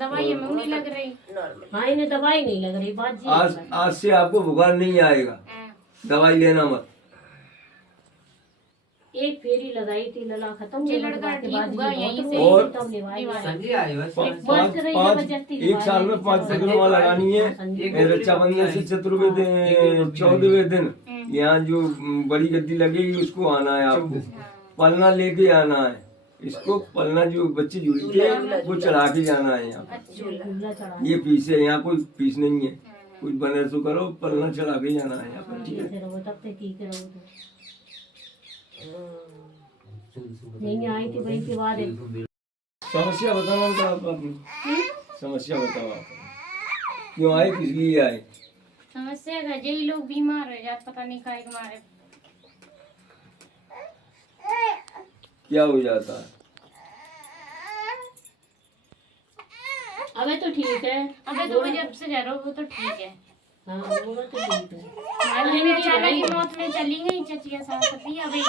दवाई हमें नहीं लग रही। हाँ इन्हें दवाई नहीं लग रही बात जी। आज से आपको बुखार नहीं आएगा, दवाई लेना मत। एक फेरी लगाई थी लला खत्म ये हो लड़का गया, ठीक हुआ यहीं से और तब लेवाई एक साल में 5 डिप्लोमा लगानी है। रक्षाबंधन से चतुर्वेद 14वें दिन यहाँ जो बड़ी गद्दी लगेगी उसको आना है आपको, पलना लेके आना है। इसको पलना जो बच्चे झूलते हैं वो चढ़ा के जाना है यहाँ। ये फीस है, यहाँ कोई फीस नहीं है। कुछ बने तो करो, पलना चढ़ा के जाना है यहाँ पर, ठीक है। नहीं आई थी भाई के बाद समस्या बताना था आप अपनी, समस्या बताओ आप क्यों आए, किस लिए आए। समस्या है यही लोग बीमार हो जाते, पता नहीं काहे के मारे। क्या हो जाता है। अबे तो ठीक है, अबे तो जब से जा रहा हूँ वो तो ठीक है। हाँ वो तो ठीक है। अरे बेचारा की मौत में चली गई चचिया सासती। अभी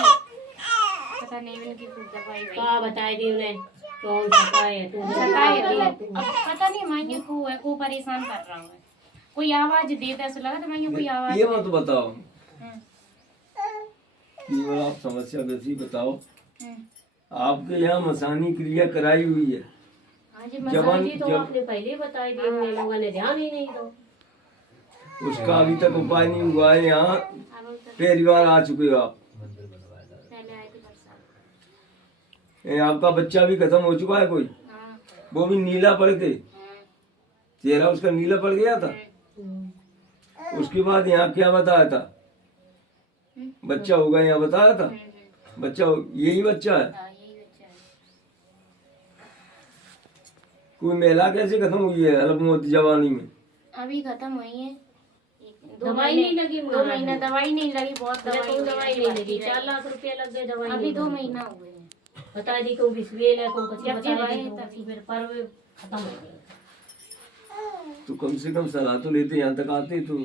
पता नहीं इनकी खुद दवाई भाई क्या बताए दी उन्हें कौन सताए है तू सताई है। अब पता नहीं मायने को परेशान कर रहा हूँ। कोई आवाज देता ऐसा लगा तो मायने कोई आवाज। ये मत बताओ केवल आप समस्या वैसी बताओ। आपके यहाँ मसानी क्रिया कराई हुई है। जवान तो आपने पहले ही बताई दी, उन लोगों ने ध्यान ही नहीं दो। उसका अभी तक उपाय नहीं हुआ है। यहाँ पहली बार आ चुके हो आप। आपका बच्चा भी खत्म हो चुका है कोई, वो भी नीला पड़ के, चेहरा उसका नीला पड़ गया था। उसके बाद यहाँ क्या बताया था, बच्चा होगा यहाँ बताया था। बच्चा यही बच्चा है। कोई महिला कैसे खत्म हुई है अल्पमौत जवानी में। अभी खत्म हुई है। दवाई नहीं लगी, 2 महीना दवाई नहीं लगी। बहुत दवाई नहीं लगी, 4 लाख रुपया लग गए दवाई। अभी 2 महीना हो गए। बता दी को बिस्वेल है को कच्ची बता दी फिर पर खत्म हो गया। तो कम से कम सलाह तो लेते, यहाँ तक आते तो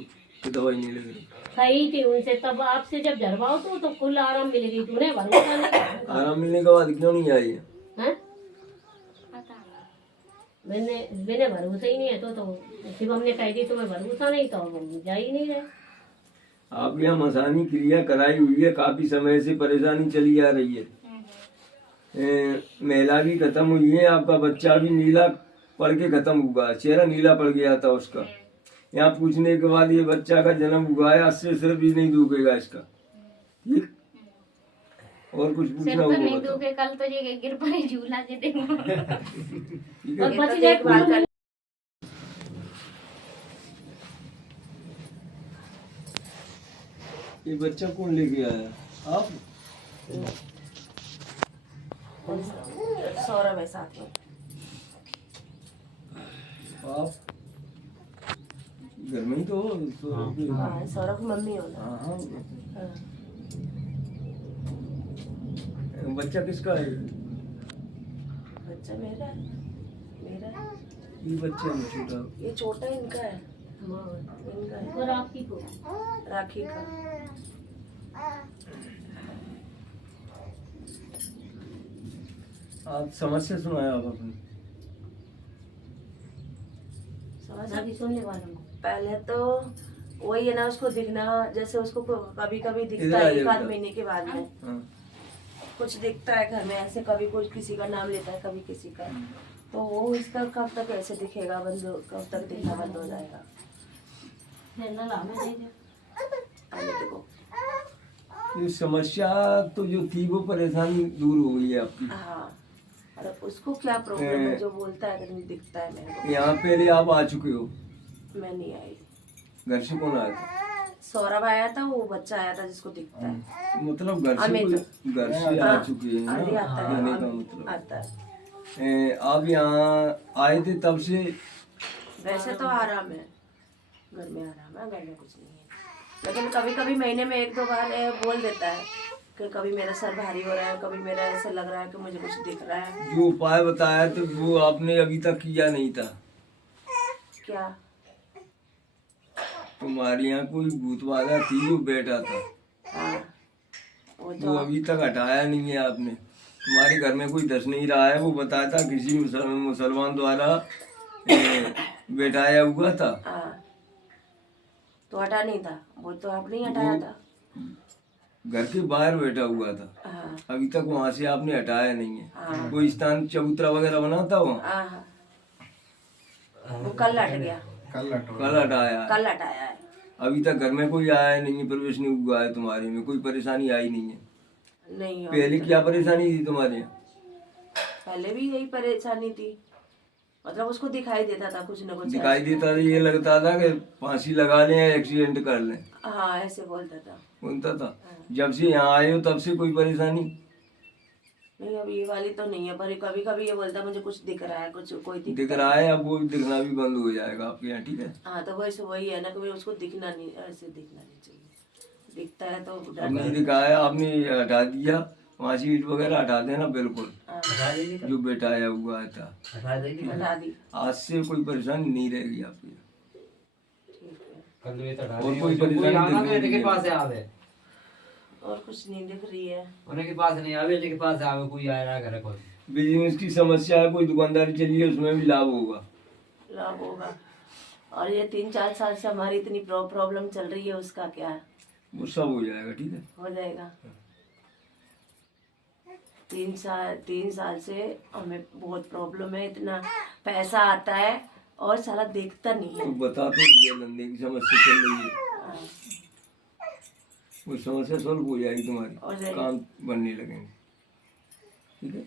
दवाई नहीं लग रही। सही थी उनसे, तब आपसे जब झरवाओ तो कुल आराम मिल गई। तूने भरोसा नहीं, आराम मिलने के बाद क्यों नहीं आई है? मैंने भरोसा ही नहीं है तो सिर्फ हमने कह दी तुम्हें भरोसा नहीं तो हम जा ही नहीं रहे। आप यहाँ मसानी क्रिया कराई हुई है, काफी समय से परेशानी चली आ रही है। महिला भी खत्म हुई है, आपका बच्चा भी नीला पड़ के खत्म हुआ, चेहरा नीला पड़ गया था उसका। यहाँ पूछने के बाद ये बच्चा का जन्म हुआ है, 80 सिर भी नहीं दुखेगा इसका। ठीक, और कुछ पूछना होगा नहीं दुखे, कल तो ये गिर पड़े झूला के देखो। ये बच्चा कौन लेके आया? आप? सौरभ है साथ में। आप घर में ही तो हो? हाँ, सौरभ की मम्मी हो ना। हाँ। बच्चा किसका है? बच्चा मेरा है। ये बच्चा है छोटा। ये छोटा इनका है। इनका है। और आपकी को राखी का। आप समस्या सुनाया आप अपनी। समझ सुनने वालों को। पहले तो वही है ना, उसको दिखना जैसे उसको कभी कभी दिखता है 1 महीने के बाद में। कुछ दिखता है घर में ऐसे, कभी कुछ किसी का नाम लेता है कभी किसी का। तो वो इसका कब तक ऐसे दिखेगा, कब तक दिखना बंद हो जाएगा। देखो ये समस्या तो जो थी वो परेशानी दूर हो गई है आपकी। हाँ, और उसको क्या प्रॉब्लम है जो बोलता है कि दिखता है मेरे को। यहाँ पहले आप आ चुके हो? मैं नहीं आई। घर से कौन आया था? सौरभ आया था, वो बच्चा आया था जिसको दिखता है। मतलब घर से आ चुके हैं ना, अभी आता है, कहने का मतलब आता है। आप यहाँ आए थे तब से? वैसे तो आराम है, घर में आराम है, घर में कुछ नहीं है। लेकिन कभी कभी महीने में 1-2 बार बोल देता है कि कभी मेरा सर भारी हो रहा है, कभी मेरा ऐसा लग रहा है कि मुझे कुछ दिख रहा है। जो उपाय बताया तो वो आपने अभी तक किया नहीं था क्या? तुम्हारे यहाँ कोई भूत वाला थी जो बैठा था। हाँ, वो अभी तक हटाया नहीं है आपने। तुम्हारे घर में कोई दस नहीं रहा है, वो बताया था किसी मुसलमान द्वारा बैठाया हुआ था। हाँ, तो हटा नहीं था वो, तो आपने ही हटाया था। घर के बाहर बैठा हुआ था, हाँ अभी तक वहाँ से आपने हटाया नहीं है। हाँ कोई स्थान चबूतरा वगैरह बना था वहाँ? हाँ हाँ, वो कल हट गया, कल हटाया है। कल हटाया है। अभी तक घर में कोई आया नहीं है, प्रवेश नहीं हुआ है तुम्हारे में, कोई परेशानी आई नहीं है। नहीं हो, पहले क्या परेशानी थी तुम्हारे यहाँ? पहले भी यही परेशानी थी, मतलब उसको दिखाई देता था कुछ न कुछ। दिखाई देता था, ये लगता था कि फांसी लगा लें या एक्सीडेंट कर लें, हाँ ऐसे बोलता था। बोलता था। जब से यहाँ आए हो तब से कोई परेशानी? नहीं अभी ये वाली तो नहीं है, पर कभी कभी ये बोलता मुझे कुछ दिख रहा है, कुछ कोई दिख। दिख रहा है, अब वो दिखना भी बंद हो जाएगा आपके यहाँ, ठीक है? हाँ तो वही है ना, कभी उसको दिखना नहीं, ऐसे दिखना नहीं चाहिए, दिखता है तो डर अब नहीं दिखाया, आपने हटा दिया, वहाँ से ईंट वगैरह हटा देना बिल्कुल, हाँ, जो बैठाया हुआ था। हटा दी। आज से कोई परेशानी नहीं रहेगी आपके यहाँ। ठीक है, और कोई परेशानी के पास आवे, और कुछ नहीं दिख रही है। उनके पास नहीं आवे, के पास आवे कोई आया ना घर कोई। बिजनेस की समस्या है, कोई दुकानदारी चलिए उसमें भी लाभ होगा। लाभ होगा। और ये 3-4 साल से हमारी इतनी प्रॉब्लम चल रही है, उसका क्या है? वो सब हो जाएगा, ठीक है? हो जाएगा। 3 साल से हमें बहुत प्रॉब्लम है, इतना पैसा आता है और साला देखता नहीं तो है। बता तो दिया, धंधे की समस्या चल रही है, हाँ, वो समस्या सॉल्व हो जाएगी हो तुम्हारी, जाएगी। काम बनने लगेंगे, ठीक है?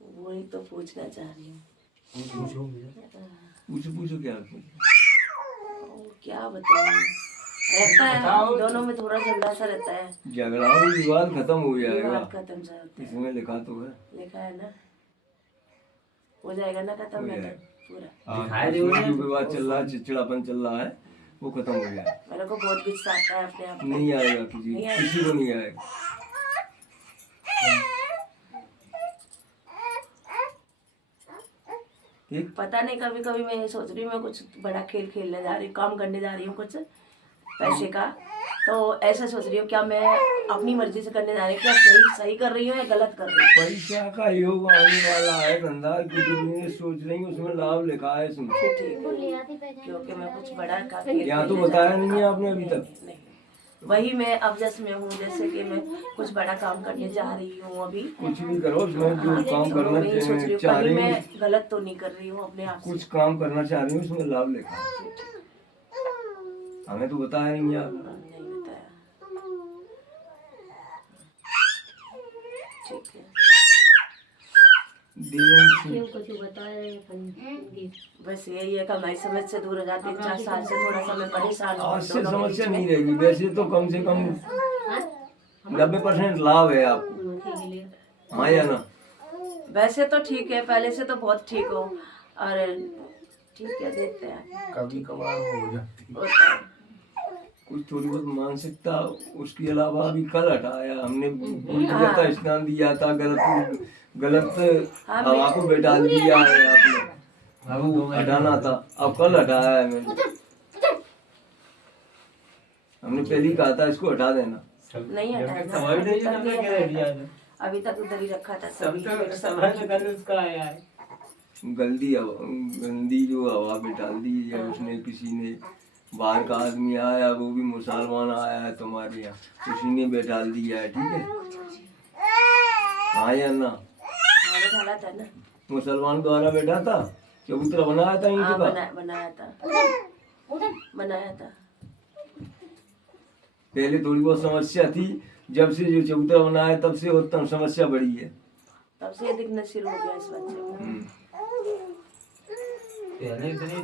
वही तो पूछना चाह रही हूँ। पूछो क्या पूछो। क्या बताऊँ, रहता है दोनों में थोड़ा झगड़ा सा रहता है। झगड़ा और विवाद खत्म हो जाएगा, विवाद खत्म सा होता है। इसमें लिखा तो है। लिखा है ना, हो जाएगा ना खत्म हो है जाएगा। पूरा। हाँ, जो विवाद चल रहा है, चिड़चिड़ापन चल रहा है, वो खत्म हो जाएगा। मेरे को बहुत गुस्सा आता है अपने आप को। नहीं आएगा, किसी को नहीं आएगा। ठीक, पता नहीं, कभी कभी मैं ये सोच रही हूँ मैं कुछ बड़ा खेल खेलने जा रही हूँ, काम करने जा रही हूँ कुछ पैसे का, तो ऐसा सोच रही हूँ क्या मैं अपनी मर्जी से करने जा रही हूँ, क्या सही कर रही हूँ या गलत कर रही हूँ? पैसा का योग आने वाला है, धंधा की जो बिजनेस सोच रही हूँ उसमें लाभ लिखा है इसमें। ठीक है, क्योंकि मैं कुछ बड़ा का खेल यहाँ तो खेलने जा बताया रही नहीं है आपने अभी तक। हूँ। नहीं, वही मैं अब जैसे मैं हूँ, जैसे कि मैं कुछ बड़ा काम करने जा रही हूँ अभी। कुछ भी करो, उसमें जो काम तो मैं यही सोच रही करना हूँ चाह कहीं रही मैं हूँ, गलत तो नहीं कर रही हूँ अपने आप से। कुछ काम करना चाह रही हूँ उसमें लाभ लिखा है। हमें तो बताया नहीं है आपने। नहीं बताया। ठीक है, देवेंद्र सिंह, क्यों कुछ बताए पंडित? बस यही है कि हमारी समझ से दूर हो जाते हैं। 4 साल से थोड़ा सा मैं परेशान हूँ आज से दोनों के बीच समस्या में। नहीं रहेगी। वैसे तो कम से कम 90% लाभ है आपको, हाँ या ना? वैसे तो ठीक है, पहले से तो बहुत ठीक हो, और ठीक है देखते हैं, कभी कभार हो जाती होता है। कुछ थोड़ी बहुत मानसिकता, उसके अलावा अभी कल हटाया हमने, भूल दिया था, स्नान दिया था, गलत हवा को बैठा दिया है आपने, वो हटाना था, अब कल हटाया है मैंने। हमने पहले ही कहा था इसको हटा देना। नहीं हटाया, अभी तक उधर ही रखा था सभी। गंदी जो हवा पे डाल दी है उसने, किसी ने, बाहर का आदमी आया, वो भी मुसलमान आया है तुम्हारे यहाँ, उसी ने बैठा दिया है, ठीक है? हाँ या ना? हाँ, बैठाला था ना, मुसलमान द्वारा बैठा था, चबूतरा बनाया था ईंट हाँ का। बनाया था। पहले थोड़ी बहुत समस्या थी, जब से जो चबूतरा बनाया तब से उत्तम समस्या बढ़ी है। तब से ये दिखना शुरू हो गया इस बच्चे को। हम्म। पहले इतनी